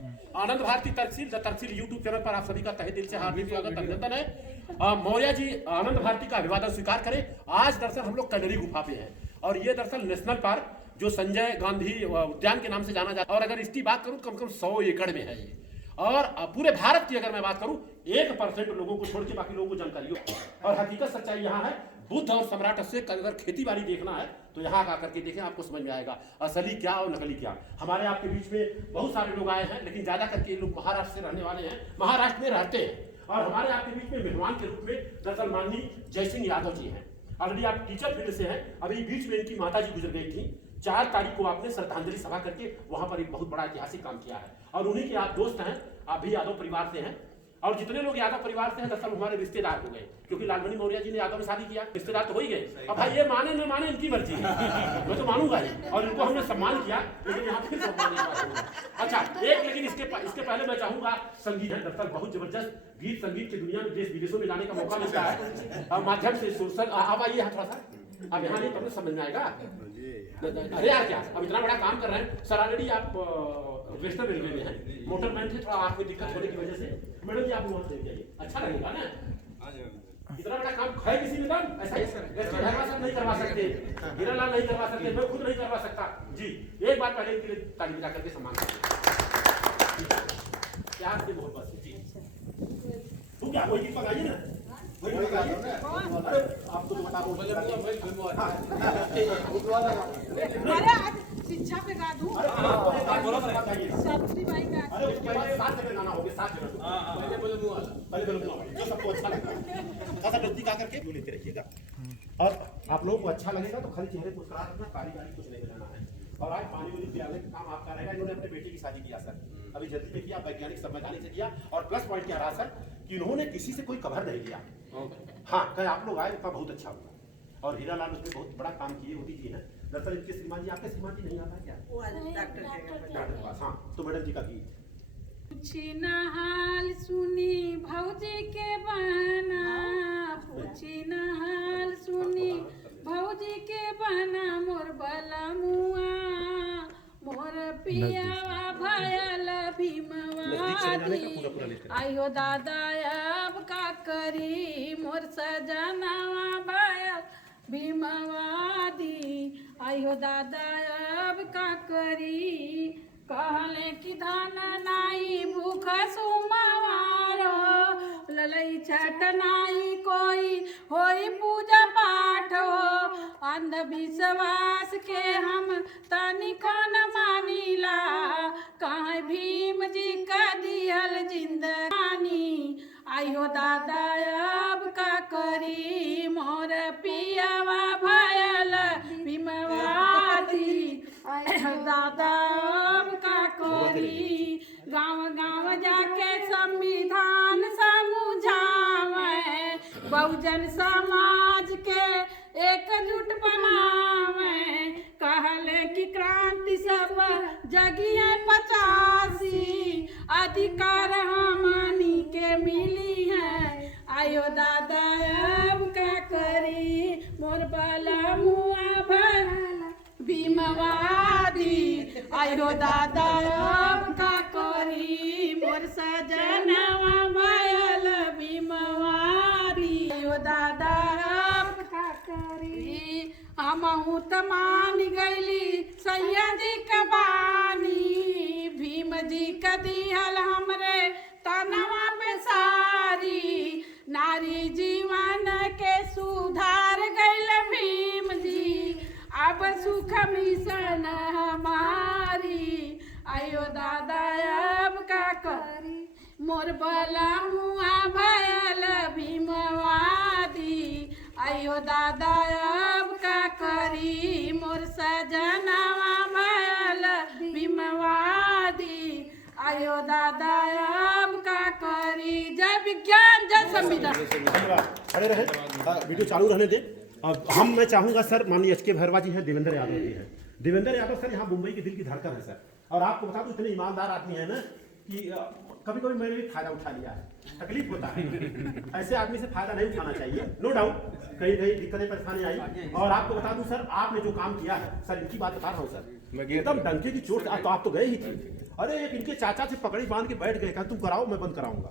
Anand Bharati Tarksheel the Tarksheel YouTube channel पर आप सभी का तहे दिल से हार्दिक स्वागत अभिनंदन है। मौर्य जी आनंद भारती का अभिवादन स्वीकार करें। आज दरअसल हम लोग कनेरी गुफा पे हैं और ये दरअसल नेशनल पार्क जो संजय गांधी उद्यान के नाम से जाना जाता है। और अगर इसकी बात करूं कम से कम 100 एकड़ में है ये। और पूरे भारत की अगर मैं बात करूं 1% लोगों को छोड़ के बाकी लोगों को जानकारी हो। और हकीकत सच्चाई यहाँ है, बुद्ध और सम्राट अशोक अगर खेती बाड़ी देखना है तो यहाँ आकर के देखें, आपको समझ में आएगा असली क्या और नकली क्या। हमारे आपके बीच में बहुत सारे लोग आए हैं, लेकिन ज्यादा करके ये लोग महाराष्ट्र से रहने वाले हैं, महाराष्ट्र में रहते हैं। और हमारे आपके बीच में मेहमान के रूप में दरअसल माननीय जयसिंह यादव जी हैं। ऑलरेडी आप टीचर फील्ड से हैं। अभी बीच में इनकी माता जी गुजर गई थी। 4 तारीख को आपने श्रद्धांजलि सभा करके वहां पर एक बहुत बड़ा ऐतिहासिक काम किया है। और उन्हीं के आप दोस्त हैं, आप भी यादव परिवार से हैं। और जितने लोग यादव परिवार से हैं दरअसल हमारे रिश्तेदार हो गए, क्योंकि लालमणि मौर्य जी ने यादव में शादी किया, रिश्तेदार तो हो ही गए। अब भाई ये माने न माने इनकी मर्जी है, मैं तो मानूंगा ही। और इनको हमने सम्मान किया, लेकिन यहाँ फिर सम्मान नहीं हुआ। अच्छा एक, लेकिन इसके पहले मैं चाहूंगा, संगीत है दरअसल बहुत जबरदस्त गीत संगीत की दुनिया में देश विदेशों में जाने का मौका मिलता है माध्यम से। अब आइए थोड़ा सा, अब यहाँ नहीं तब समझ में आएगा। अरे यार क्या, अब इतना बड़ा काम कर रहे हैं सर। ऑलरेडी आप वेस्टर्न रेलवे में हैं, मोटरमैन थे, थोड़ा आपको दिक्कत होने की वजह से मैडम जी आप वहाँ चले जाइए, अच्छा लगेगा ना। इतना बड़ा काम है किसी में दम ऐसा ही सर नहीं करवा सकते, हीरालाल नहीं करवा सकते, मैं खुद नहीं करवा सकता जी। एक बार पहले इनके लिए ताली बजा करके सम्मान क्या मोहब्बत से जी। तू क्या वही गीत पकाइए ना, वही पकाइए। अरे आपको तो बता दो शिक्षा पे गा दूं। सावित्री बाई का, अरे उसके बाद 7 जगह गाना होगा, 7 जगह। पहले बोलो जो सबको अच्छा लगता है ऐसा गलती का करके वो लेते रहिएगा। और आप लोगों को अच्छा लगेगा तो खाली चेहरे मुस्कुरा रखना, कारीगरी कुछ नहीं बनाना है। और आज पानी वाली पिलाने का काम आपका रहेगा। इन्होंने अपने बेटे की शादी किया सर, अभी जल्दी में किया, वैज्ञानिक संवैधानिक से किया। और प्लस पॉइंट क्या रहा सर कि इन्होंने किसी से कोई कवर नहीं लिया। हाँ कहीं आप लोग आए उतना बहुत अच्छा हुआ। और हीरालाल उसमें बहुत बड़ा काम किए, होती जी हैं दरअसल इनके श्रीमान जी। आपके श्रीमान जी नहीं आता क्या? डॉक्टर के पास। हाँ तो मैडम जी का गीत पूछी न हाल सुनी भौजी के बहना, पूछी न हाल सुनी भौजी के बहना, मोर बलमुआ मोर पियावा भयल भीमवादी। आयो दादा अब का करी, मोर सजनावा भयल भीमवादी। आयो दादा अब का करी, कहले कि धन नाई भूख सुमारो, ललई छठ नाई कोई होई पूजा पाठ हो। अंधविश्वास के हम तनिको न मानीला, कहीं भीम जी का दिहल जिंदगानी। आयो दादा अब का करी, मोर पियावा भयल भीमवादी। दादा अब का करी, गाँव गाँव जाके संविधान समझावे, बहुजन समाज के एकजुट बनावे। कहले कि क्रांति सब जगिए 85, अधिकार हमनी के मिली है। आयो दादा अब का करी, मोर बलमुआ भयल भीमवादी। आयो दादा अब का करी, मोर सजनवा भयल भीमवादी। आयो दादा अब का करी, हमहू त मान गईली सैयदी का बानी। भीम जी का दिहल हमरे तनवा पे सारी, नारी जीवन के सुधार गईल भीम जी, अब सुख मिशन हमारी। आयो दादा अब का करी, मोर बलमुआ भयल भीमवादी। आयो दादा अब का करी, मोर सजनवा भयल भीमवादी। आयो दादा अब का करी। जय विज्ञान जय संविधान। खड़े रहे, वीडियो चालू रहने दे। मैं चाहूंगा सर, माननीय एच के भैरवा जी हैं, देवेंद्र यादव जी हैं। देवेंद्र यादव सर यहाँ मुंबई के दिल की धड़कन है सर। और आपको बता दूं इतने ईमानदार आदमी है ना कि कभी कभी मैंने भी फायदा उठा लिया है, तकलीफ होता है। ऐसे आदमी से फायदा नहीं उठाना चाहिए, नो डाउट कहीं कहीं दिक्कतें परेशानी आई। और आपको बता दूं सर, आपने जो काम किया है सर, इनकी बात बता रहा हूँ सर, एकदम डंके की चोट। तो आप तो गए ही थे, अरे एक इनके चाचा से पकड़ी बांध के बैठ गए, कहा तुम कराओ मैं बंद कराऊंगा।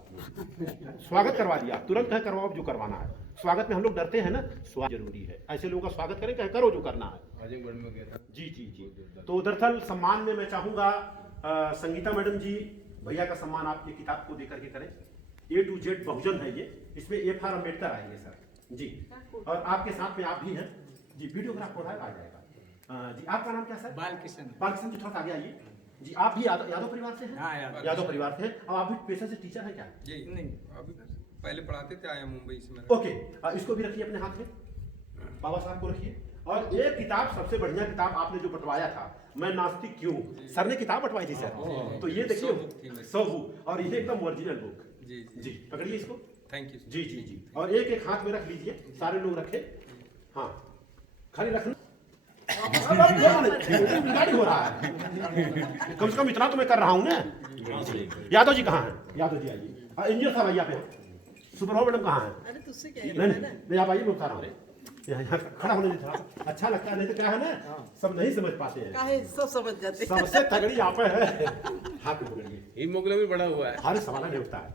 स्वागत करवा दिया, तुरंत कहे करवाओ जो करवाना है। स्वागत में हम लोग डरते हैं ना, स्वागत जरूरी है, ऐसे लोगों का स्वागत करें, कहे करो जो करना है। जी जी जी। तो दरअसल सम्मान में मैं चाहूंगा संगीता मैडम जी, भैया का सम्मान आपकी किताब को देकर के करें। A to Z बहुजन है ये, इसमें A फॉर अम्बेडकर आएंगे सर जी। और आपके साथ में आप भी हैं जी, वीडियोग्राफ आ जाएगा जी। आपका नाम क्या सर? बालकृष्ण। बालकृष्ण जी, थोड़ा आगे आइए जी। आप भी यादव परिवार से हैं? हाँ, यादव परिवार से हैं। और आप भी पेशे से टीचर हैं क्या? जी नहीं, अभी पहले पढ़ाते थे, आया मुंबई से मैं। ओके, इसको भी रखिए अपने हाथ में, बाबा साहब को रखिए। और एक किताब, सबसे बढ़िया किताब आपने जो बंटवाया था, मैं नास्तिक क्यों, सर ने किताब बंटवाई थी सर, तो ये देखिए 100 बुक, और ये एकदम ओरिजिनल बुक जी जी। पकड़िए इसको, थैंक यू जी जी जी। और एक एक हाथ में रख लीजिए, सारे लोग रखे, हाँ खाली रखना। गाड़ी हो रहा है, कम से कम इतना तो मैं कर रहा हूँ ना। यादव जी कहाँ हैं? यादव जी आइए। इंजीनियर साहब आइए, आप यहाँ। सुब्रमण्यम मैडम कहाँ हैं? अरे तुझसे क्या नहीं आप आइए, मैं बता रहा हूँ। यहाँ खड़ा होने थोड़ा अच्छा लगता है, नहीं तो क्या है ना, सब नहीं समझ पाते हैं, सब समझ जाते सबसे तगड़ी आप है। हाथ में पकड़िए, ये मुगला भी बड़ा हुआ है, हर सवाल नहीं उठता है।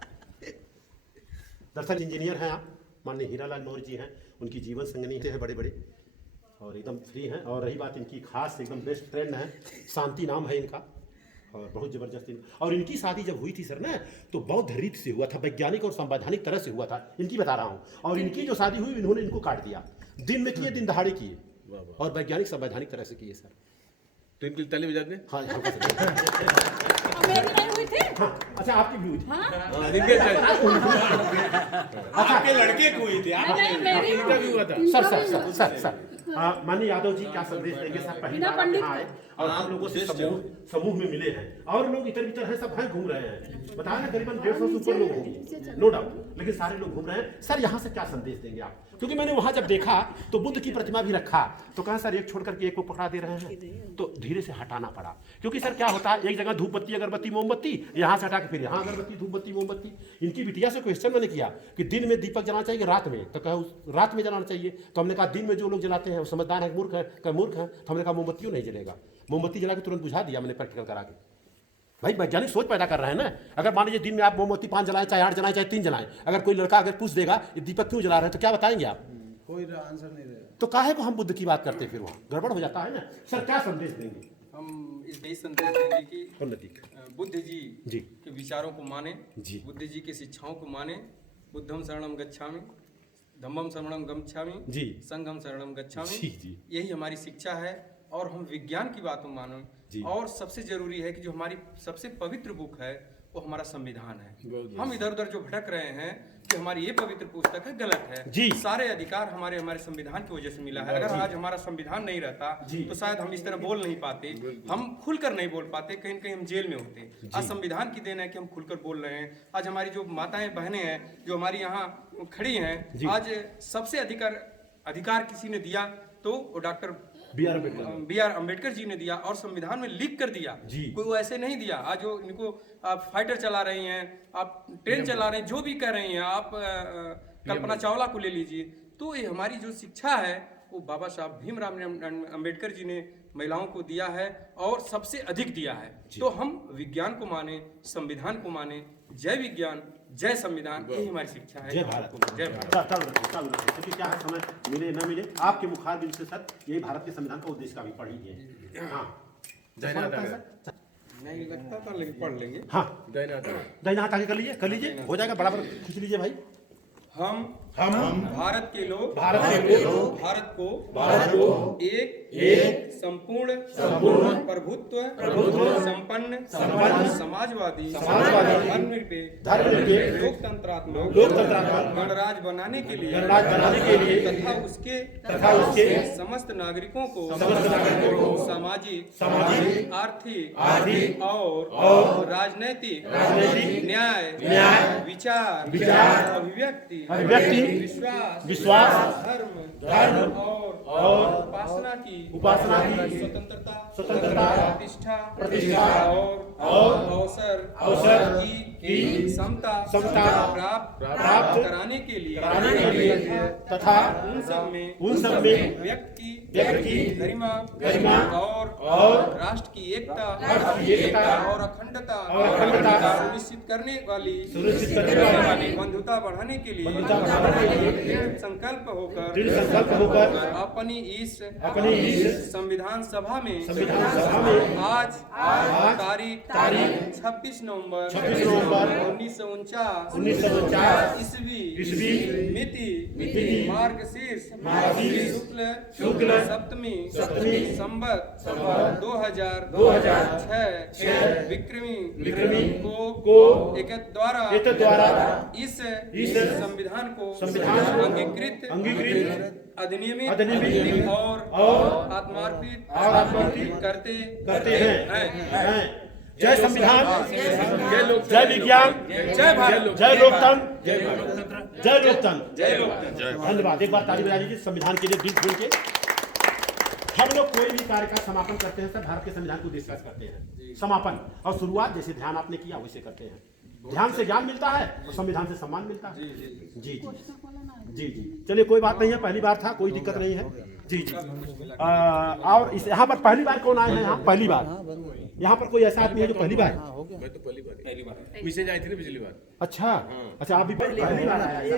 दरअसल इंजीनियर हैं आप, माननीय हीरालाल नौर जी हैं, उनकी जीवन संगनी है बड़े बड़े, और एकदम फ्री हैं। और रही बात इनकी खास एकदम बेस्ट फ्रेंड है, शांति नाम है इनका, और बहुत जबरदस्त। और इनकी शादी जब हुई थी सर ना, तो बौद्ध रीत से हुआ था, वैज्ञानिक और संवैधानिक तरह से हुआ था, इनकी बता रहा हूँ। और इनकी जो शादी हुई, इन्होंने इनको काट दिया, दिन में किए, दिन दहाड़े किए, और वैज्ञानिक संवैधानिक तरह से किए सर। तो इनके लिए ताली बजा दें। हाँ मेरी नहीं हुई थी। हाँ, अच्छा आपकी भी हुई थी। हाँ? आपके लड़के को हुई थी, नहीं, मेरी इनका भी हुआ था। Sir sir sir sir sir माननीय यादव जी क्या संदेश देंगे सर? पहली बार आप यहाँ आए और हम लोगों से समूह में मिले हैं, और लोग इधर इधर हैं, सब हैं, घूम रहे हैं, बताया ना करीबन 150 से ऊपर लोग होंगे, नो डाउट, लेकिन सारे लोग घूम रहे हैं। सर यहाँ से क्या संदेश देंगे आप? क्योंकि मैंने वहां जब देखा तो बुद्ध की प्रतिमा भी रखा, तो कहा सर एक छोड़ करके एक को पकड़ा दे रहे हैं, तो धीरे से हटाना पड़ा। क्योंकि सर क्या होता है, एक जगह धूप बत्ती अगरबत्ती मोमबत्ती, यहाँ से हटा के फिर यहाँ अगरबत्ती धूप बत्ती मोमबत्ती। इनकी बिटिया से क्वेश्चन मैंने किया कि दिन में दीपक जलाना चाहिए रात में, तो कहा रात में जलाना चाहिए। तो हमने कहा दिन में जो लोग जलाते हैं वो समझदार है, मूर्ख है, मूर्ख है। तो हमने कहा मोमबत्तियों नहीं जलेगा, मोमबत्ती जला के तुरंत बुझा दिया मैंने प्रैक्टिकल करा के। भाई वैज्ञानिक सोच पैदा कर रहे हैं ना। अगर मान लीजिए दिन में आप मोमबत्ती 5 जलाएं, चाहे 8 जलाएं, चाहे 3 जलाएं, अगर कोई लड़का अगर पूछ देगा ये दीपक क्यों जला रहे हैं, तो क्या बताएंगे आप? कोई आंसर नहीं देगा। तो काहे को हम बुद्ध की बात करते, फिर वहाँ गड़बड़ हो जाता है ना। सर क्या संदेश देंगे? हम इस यही संदेश देंगे कि उन्नति बुद्ध जी जी के विचारों को माने, जी। बुद्ध जी की शिक्षाओं को माने। बुद्धम शरणम गच्छामि, धम्मम शरणम गच्छामि, जी, संघम शरणम गच्छामि। जी जी यही हमारी शिक्षा है। और हम विज्ञान की बातों मानो। और सबसे जरूरी है कि जो हमारी सबसे पवित्र बुक है वो हमारा संविधान है। हम इधर उधर जो भटक रहे हैं कि हमारी ये पवित्र पुस्तक है, गलत है जी। सारे अधिकार हमारे संविधान की वजह से मिला है। अगर आज हमारा संविधान नहीं रहता तो शायद हम इस तरह बोल नहीं पाते, हम खुलकर नहीं बोल पाते, कहीं न कहीं हम जेल में होते। आज संविधान की देन है कि हम खुलकर बोल रहे हैं। आज हमारी जो माताएं बहनें हैं जो हमारी यहाँ खड़ी हैं, आज सबसे अधिकार किसी ने दिया तो वो doctor B are Ambedkar ji ने दिया, और संविधान में लिख कर दिया। कोई वो ऐसे नहीं दिया। आज जो इनको आप फाइटर चला रही हैं, आप ट्रेन चला रहे हैं, जो भी कर रही हैं आप, कल्पना चावला को ले लीजिए, तो ये हमारी जो शिक्षा है वो बाबा साहब भीमराव अम्बेडकर जी ने महिलाओं को दिया है, और सबसे अधिक दिया है। तो हम विज्ञान को माने, संविधान को माने। जय विज्ञान, जय संविधान, यही हमारी शिक्षा है। जय भारत। जय भारत। क्योंकि क्या है, समय मिले न मिले, आपके मुखार बिल से सर यही भारत के संविधान का उद्देश्य का भी पढ़िए। हाँ नहीं लगता था, लेकिन पढ़ लेंगे। हाँ दाहिना हाथ आगे कर लीजिए, हो जाएगा, बराबर खींच लीजिए भाई। हम भारत के लोग भारत को एक संपूर्ण प्रभुत्व संपन्न समाजवादी धर्मनिरपेक्ष लोकतंत्रात्मक गणराज्य बनाने के लिए तथा उसके समस्त नागरिकों को सामाजिक आर्थिक और राजनैतिक न्याय विचार अभिव्यक्ति विश्वास धर्म और उपासना की स्वतंत्रता प्रतिष्ठा और अवसर की समता प्राप्त कराने के लिए तथा उन सब में व्यक्ति की गरिमा और राष्ट्र की एकता और अखंडता सुनिश्चित करने वाली बंधुता बढ़ाने के लिए संकल्प होकर अपनी इस संविधान सभा में आज तारीख 26 नवंबर 1949 ईस्वी मिति मार्गशीर्ष शुक्ल सप्तमी संवत 2006 विक्रमी को एक द्वारा इस संविधान को अंगीकृत अधिनियमित और आत्मार्पित करते हैं। जय संविधान, जय विज्ञान, जय लोकतंत्र, जय लोकतंत्र। धन्यवाद। एक बार ताली बजा दीजिए संविधान के लिए दिल खोल के। हम लोग कोई भी कार्य का समापन करते हैं सर भारत के संविधान को डिस्कस करते हैं, समापन और शुरुआत जैसे ध्यान आपने किया वैसे करते हैं। ध्यान से ज्ञान मिलता है और संविधान से सम्मान मिलता है। जी जी जी जी चलिए कोई बात नहीं है, पहली बार था, कोई दिक्कत नहीं है। जी जी और इस यहाँ पर पहली बार कौन आए हैं? यहाँ पहली बार यहाँ पर कोई ऐसा आदमी है जो पहली बार? मैं तो पहली बार विशेष आई थी ना पिछली बार। अच्छा अच्छा, आप भी पहली बार आया?